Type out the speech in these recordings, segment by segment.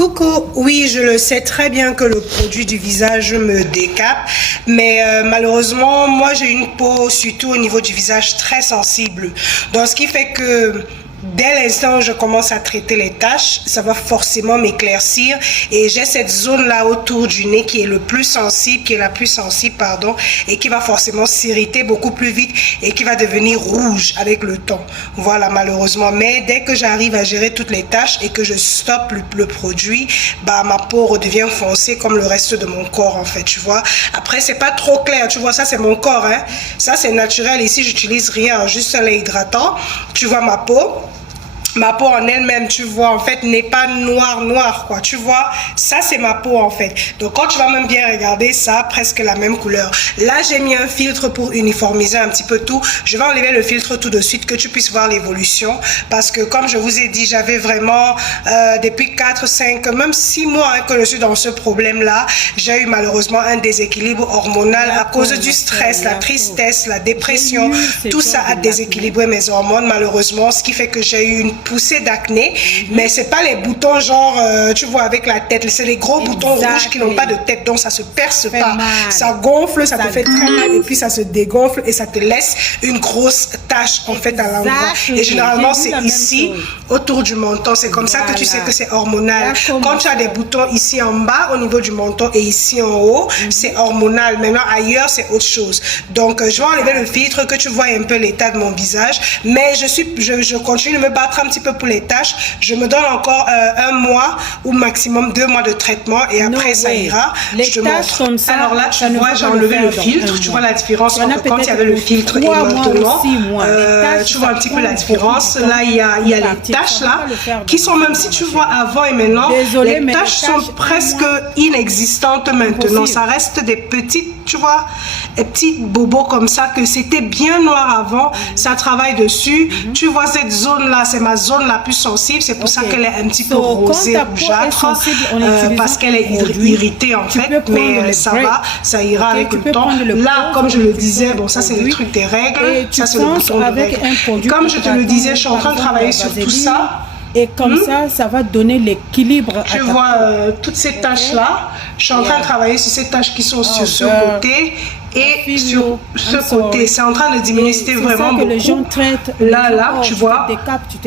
Coucou, oui, je le sais très bien que le produit du visage me décape, mais malheureusement, moi j'ai une peau, surtout au niveau du visage, très sensible. Donc ce qui fait que dès l'instant où je commence à traiter les taches, ça va forcément m'éclaircir et j'ai cette zone-là autour du nez qui est le plus sensible, qui est la plus sensible, pardon, et qui va forcément s'irriter beaucoup plus vite et qui va devenir rouge avec le temps. Voilà, malheureusement. Mais dès que j'arrive à gérer toutes les taches et que je stoppe le produit, bah, ma peau redevient foncée comme le reste de mon corps, en fait, tu vois. Après, c'est pas trop clair, tu vois, ça c'est mon corps, hein. Ça c'est naturel. Ici, j'utilise rien, juste un lait hydratant. Tu vois ma peau. Ma peau en elle-même, tu vois, en fait, n'est pas noire, quoi. Tu vois, ça, c'est ma peau, en fait. Donc, quand tu vas même bien regarder, ça a presque la même couleur. Là, j'ai mis un filtre pour uniformiser un petit peu tout. Je vais enlever le filtre tout de suite, que tu puisses voir l'évolution. Parce que, comme je vous ai dit, j'avais vraiment, depuis 4, 5, même 6 mois hein, que je suis dans ce problème-là, j'ai eu malheureusement un déséquilibre hormonal à cause du stress, la tristesse, la dépression. Tout ça a déséquilibré mes hormones, malheureusement, ce qui fait que j'ai eu une poussée d'acné, mais c'est pas les boutons genre tu vois avec la tête, c'est les gros boutons rouges qui n'ont pas de tête, donc ça se perce pas, ça gonfle, ça te fait très mal et puis ça se dégonfle et ça te laisse une grosse tache en fait à l'endroit. Et généralement c'est ici autour du menton, c'est comme ça que tu sais que c'est hormonal. Quand tu as des boutons ici en bas au niveau du menton et ici en haut, c'est hormonal. Maintenant ailleurs c'est autre chose. Donc je vais enlever le filtre, que tu vois un peu l'état de mon visage, mais je continue de me battre un petit peu pour les taches. Je me donne encore un mois ou maximum 2 mois de traitement et après ça ira. Je te montre. Alors là tu vois j'ai enlevé le filtre, tu vois la différence entre quand il y avait le filtre et maintenant. Tu vois un petit peu la différence. Là il y a les taches là qui sont, même si tu vois avant et maintenant, les taches sont presque inexistantes maintenant. Ça reste des petites, tu vois, des petits bobos comme ça que c'était bien noir avant. Ça travaille dessus. Tu vois cette zone là, c'est ma zone la plus sensible, c'est pour ça qu'elle est un petit peu rosée, rougeâtre, parce qu'elle est irritée en fait, mais ça va, ça ira avec le temps. Là, comme je le disais, bon ça c'est le truc des règles, ça c'est le bouton de règles. Comme je te le disais, je suis en train de travailler sur tout ça. Et comme ça, ça va donner l'équilibre. Tu vois toutes ces taches-là. Je suis en train de travailler sur ces taches qui sont sur ce côté et sur ce côté. C'est en train de diminuer. C'était vraiment beaucoup. Là, tu vois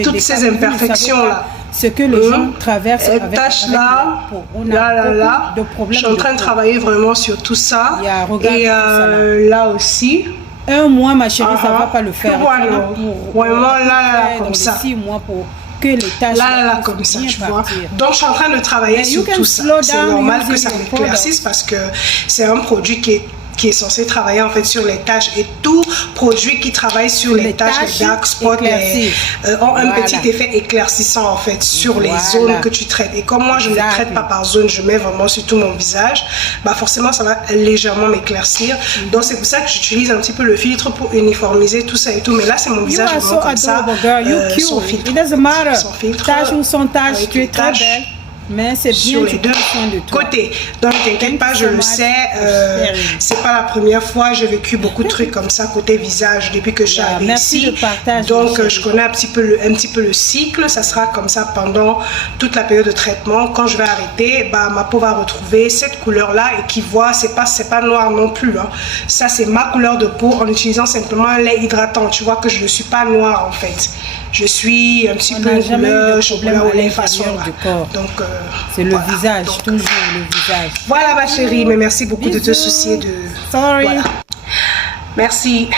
toutes ces imperfections-là. Ce que les gens traversent avec là, là. Je suis en train de travailler vraiment sur tout ça. Et là aussi. Un mois, ma chérie, ça ne va pas le faire. Vraiment là, comme ça. 6 mois pour que les tâches là comme ça, tu vois. Donc je suis en train de travailler sur tout ça. C'est normal que ça m'éclaircisse parce que c'est un produit qui est censé travailler en fait sur les taches, et tout produit qui travaille sur les taches, les dark spots, ont un petit effet éclaircissant en fait sur les zones que tu traites. Et comme moi je ne traite pas par zone, je mets vraiment sur tout mon visage, bah forcément ça va légèrement m'éclairsir. Donc c'est pour ça que j'utilise un petit peu le filtre pour uniformiser tout ça et tout. Mais là c'est mon visage vraiment comme ça, son filtre. Tache ou sans tache, tu es très belle. Mais c'est bien sur les deux côtés. Donc t'inquiète pas, je le sais, c'est pas la première fois, j'ai vécu beaucoup de trucs comme ça côté visage depuis que je suis arrivée ici. Donc je connais un petit peu le cycle. Ça sera comme ça pendant toute la période de traitement. Quand je vais arrêter, bah ma peau va retrouver cette couleur là et qui voit, c'est pas noir non plus, hein. Ça c'est ma couleur de peau en utilisant simplement un lait hydratant. Tu vois que je ne suis pas noire en fait. Je suis un petit peu couleur chocolat au lait façon là. Donc c'est le visage, toujours le visage. Voilà ma chérie, mais merci beaucoup de te soucier de... Sorry. Voilà. Merci.